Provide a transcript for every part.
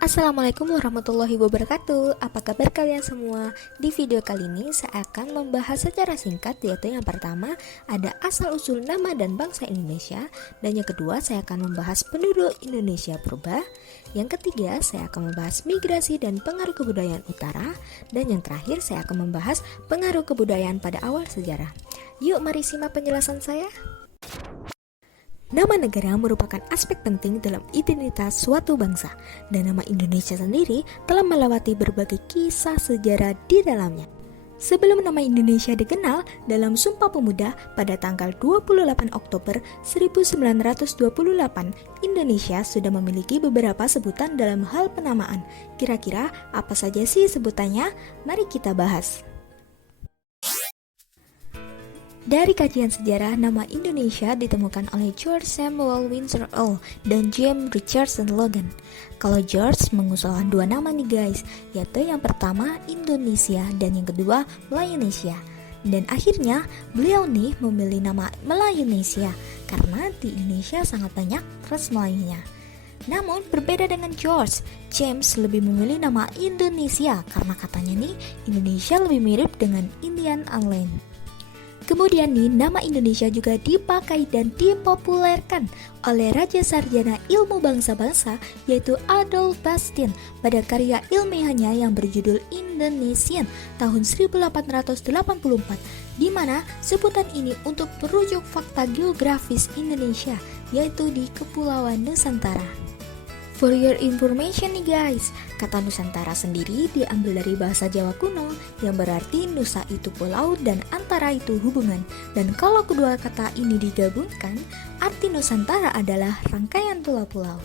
Assalamualaikum warahmatullahi wabarakatuh. Apa kabar kalian semua? Di video kali ini saya akan membahas secara singkat, yaitu yang pertama ada asal-usul nama dan bangsa Indonesia, dan yang kedua saya akan membahas penduduk Indonesia purba, yang ketiga saya akan membahas migrasi dan pengaruh kebudayaan utara, dan yang terakhir saya akan membahas pengaruh kebudayaan pada awal sejarah. Yuk mari simak penjelasan saya. Nama negara merupakan aspek penting dalam identitas suatu bangsa, dan nama Indonesia sendiri telah melewati berbagai kisah sejarah di dalamnya. Sebelum nama Indonesia dikenal, dalam Sumpah Pemuda pada tanggal 28 Oktober 1928, Indonesia sudah memiliki beberapa sebutan dalam hal penamaan. Kira-kira apa saja sih sebutannya? Mari kita bahas. Dari kajian sejarah, nama Indonesia ditemukan oleh George Samuel Windsor Earl dan James Richardson Logan. Kalau George mengusulkan dua nama nih guys, yaitu yang pertama Indonesia dan yang kedua Melanesia. Dan akhirnya beliau nih memilih nama Melanesia karena di Indonesia sangat banyak ras Melayunya. Namun berbeda dengan George, James lebih memilih nama Indonesia karena katanya nih Indonesia lebih mirip dengan Indian Island. Kemudian nih, nama Indonesia juga dipakai dan dipopulerkan oleh Raja Sarjana Ilmu Bangsa-Bangsa, yaitu Adolf Bastien pada karya ilmiahnya yang berjudul Indonesian tahun 1884, di mana sebutan ini untuk merujuk fakta geografis Indonesia, yaitu di Kepulauan Nusantara. For your information nih guys, kata Nusantara sendiri diambil dari bahasa Jawa kuno yang berarti Nusa itu pulau dan Antara itu hubungan. Dan kalau kedua kata ini digabungkan, arti Nusantara adalah rangkaian pulau-pulau.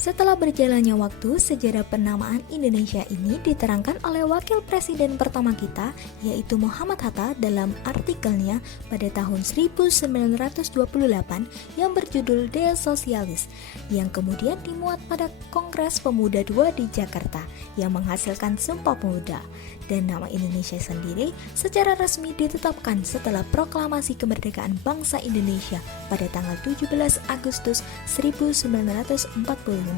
Setelah berjalannya waktu, sejarah penamaan Indonesia ini diterangkan oleh wakil presiden pertama kita, yaitu Muhammad Hatta dalam artikelnya pada tahun 1928 yang berjudul The Socialist, yang kemudian dimuat pada Kongres Pemuda II di Jakarta yang menghasilkan Sumpah Pemuda. Dan nama Indonesia sendiri secara resmi ditetapkan setelah proklamasi kemerdekaan bangsa Indonesia pada tanggal 17 Agustus 1945.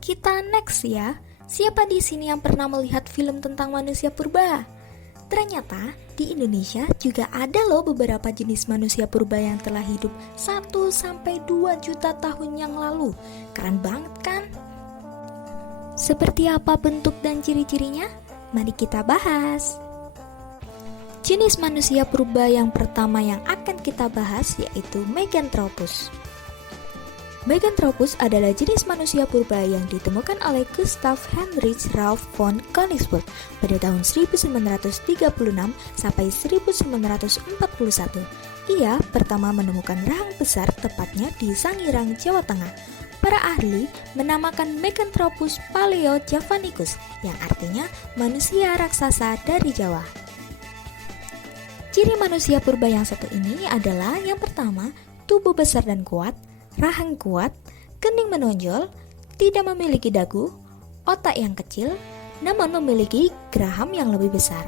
Kita next ya. Siapa di sini yang pernah melihat film tentang manusia purba? Ternyata di Indonesia juga ada loh beberapa jenis manusia purba yang telah hidup 1-2 juta tahun yang lalu. Keren banget kan? Seperti apa bentuk dan ciri-cirinya? Mari kita bahas. Jenis manusia purba yang pertama yang akan kita bahas yaitu Meganthropus. Meganthropus adalah jenis manusia purba yang ditemukan oleh Gustav Heinrich Rauff von Königsberg pada tahun 1936 sampai 1941. Ia pertama menemukan rahang besar tepatnya di Sangiran, Jawa Tengah. Para ahli menamakan Meganthropus Paleo-Javanicus yang artinya manusia raksasa dari Jawa. Ciri manusia purba yang satu ini adalah yang pertama, tubuh besar dan kuat, rahang kuat, kening menonjol, tidak memiliki dagu, otak yang kecil, namun memiliki geraham yang lebih besar.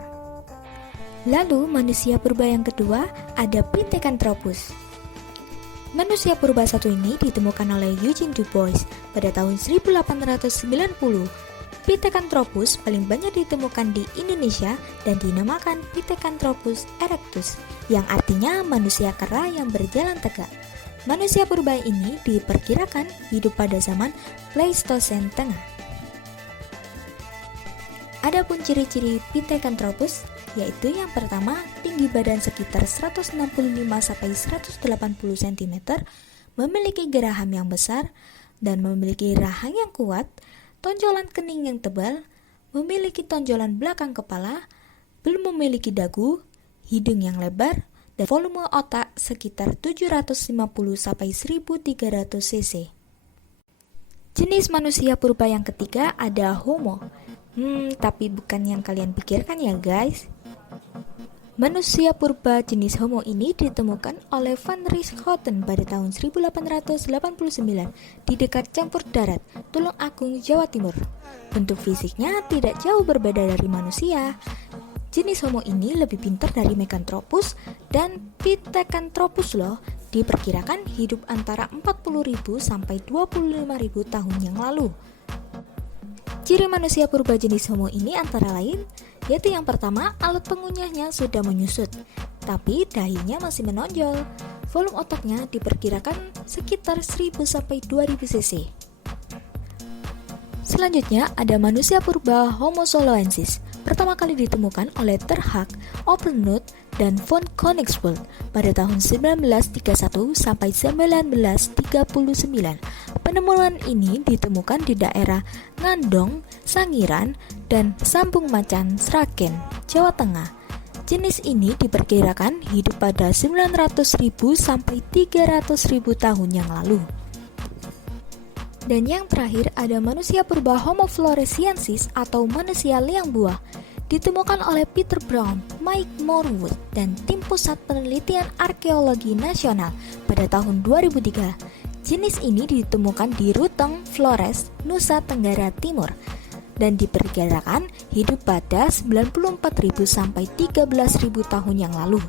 Lalu manusia purba yang kedua ada Pithecanthropus. Manusia purba satu ini ditemukan oleh Eugene Du Bois pada tahun 1890. Pithecanthropus paling banyak ditemukan di Indonesia dan dinamakan Pithecanthropus erectus, yang artinya manusia kera yang berjalan tegak. Manusia purba ini diperkirakan hidup pada zaman Pleistosen Tengah. Adapun ciri-ciri Pithecanthropus yaitu yang pertama, tinggi badan sekitar 165 sampai 180 cm, memiliki geraham yang besar dan memiliki rahang yang kuat, tonjolan kening yang tebal, memiliki tonjolan belakang kepala, belum memiliki dagu, hidung yang lebar, dan volume otak sekitar 750 sampai 1300 cc. Jenis manusia purba yang ketiga ada Homo. Tapi bukan yang kalian pikirkan ya guys. Manusia purba jenis Homo ini ditemukan oleh Van Richthofen pada tahun 1889 di dekat Campur Darat, Tulung Agung, Jawa Timur. Bentuk fisiknya tidak jauh berbeda dari manusia. Jenis homo ini lebih pintar dari Meganthropus dan Pithecanthropus loh. Diperkirakan hidup antara 40.000 sampai 25.000 tahun yang lalu. Ciri manusia purba jenis homo ini antara lain, yaitu yang pertama, alat pengunyahnya sudah menyusut, tapi dahinya masih menonjol. Volume otaknya diperkirakan sekitar 1000 sampai 2000 cc. Selanjutnya ada manusia purba Homo soloensis. Pertama kali ditemukan oleh Ter Haak, Oppenmuth, dan von Koenigswald pada tahun 1931 sampai 1939. Penemuan ini ditemukan di daerah Ngandong, Sangiran, dan Sambung Macan, Sragen, Jawa Tengah. Jenis ini diperkirakan hidup pada 900.000 sampai 300.000 tahun yang lalu. Dan yang terakhir ada manusia purba Homo floresiensis atau manusia liang buah. Ditemukan oleh Peter Brown, Mike Morwood, dan tim Pusat Penelitian Arkeologi Nasional pada tahun 2003. Jenis ini ditemukan di Ruteng, Flores, Nusa Tenggara Timur dan diperkirakan hidup pada 94.000 sampai 13.000 tahun yang lalu.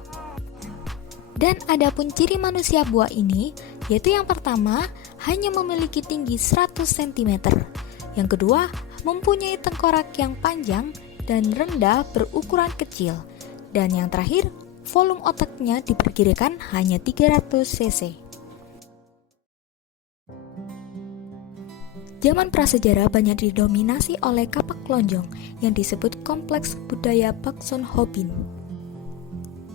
Dan adapun ciri manusia buah ini, yaitu yang pertama, hanya memiliki tinggi 100 cm. Yang kedua, mempunyai tengkorak yang panjang dan rendah berukuran kecil. Dan yang terakhir, volume otaknya diperkirakan hanya 300 cc. Zaman prasejarah banyak didominasi oleh kapak lonjong yang disebut kompleks budaya Pakson Hobin.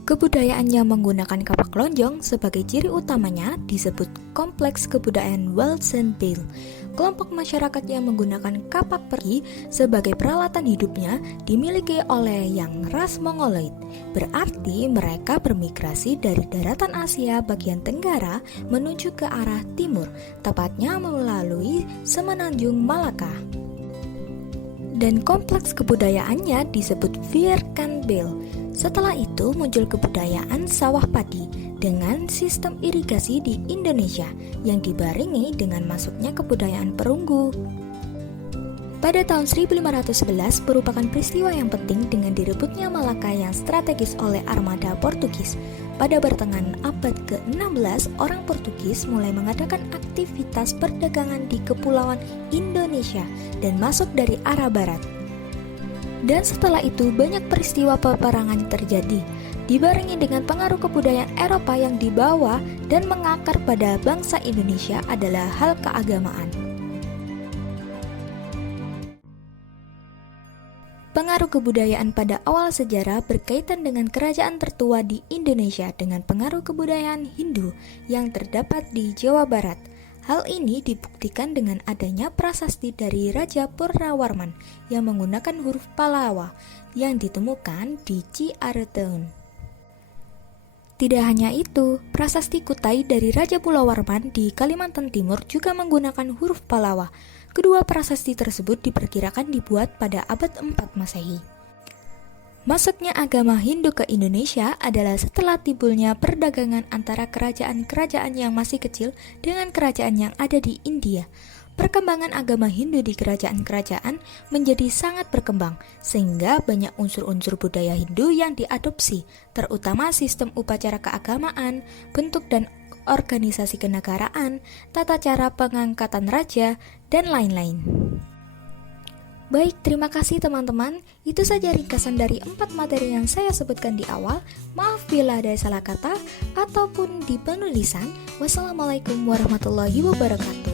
Kebudayaannya menggunakan kapak lonjong sebagai ciri utamanya disebut kompleks kebudayaan Welsenbeil. Kelompok masyarakat yang menggunakan kapak peri sebagai peralatan hidupnya dimiliki oleh yang ras Mongoloid. Berarti mereka bermigrasi dari daratan Asia bagian tenggara menuju ke arah timur, tepatnya melalui semenanjung Malaka. Dan kompleks kebudayaannya disebut Virkanbeil. Setelah itu muncul kebudayaan sawah padi dengan sistem irigasi di Indonesia yang dibarengi dengan masuknya kebudayaan perunggu. Pada tahun 1511 merupakan peristiwa yang penting dengan direbutnya Malaka yang strategis oleh armada Portugis. Pada pertengahan abad ke-16, orang Portugis mulai mengadakan aktivitas perdagangan di kepulauan Indonesia dan masuk dari arah barat. Dan setelah itu banyak peristiwa peperangan terjadi, dibarengi dengan pengaruh kebudayaan Eropa yang dibawa dan mengakar pada bangsa Indonesia adalah hal keagamaan. Pengaruh kebudayaan pada awal sejarah berkaitan dengan kerajaan tertua di Indonesia dengan pengaruh kebudayaan Hindu yang terdapat di Jawa Barat. Hal ini dibuktikan dengan adanya prasasti dari Raja Purnawarman yang menggunakan huruf Pallawa yang ditemukan di Ciareteun. Tidak hanya itu, prasasti Kutai dari Raja Purnawarman di Kalimantan Timur juga menggunakan huruf Pallawa. Kedua prasasti tersebut diperkirakan dibuat pada abad 4 Masehi. Masuknya agama Hindu ke Indonesia adalah setelah timbulnya perdagangan antara kerajaan-kerajaan yang masih kecil dengan kerajaan yang ada di India. Perkembangan agama Hindu di kerajaan-kerajaan menjadi sangat berkembang, sehingga banyak unsur-unsur budaya Hindu yang diadopsi, terutama sistem upacara keagamaan, bentuk dan organisasi kenegaraan, tata cara pengangkatan raja, dan lain-lain. Baik, terima kasih teman-teman. Itu saja ringkasan dari 4 materi yang saya sebutkan di awal. Maaf bila ada salah kata ataupun di penulisan. Wassalamualaikum warahmatullahi wabarakatuh.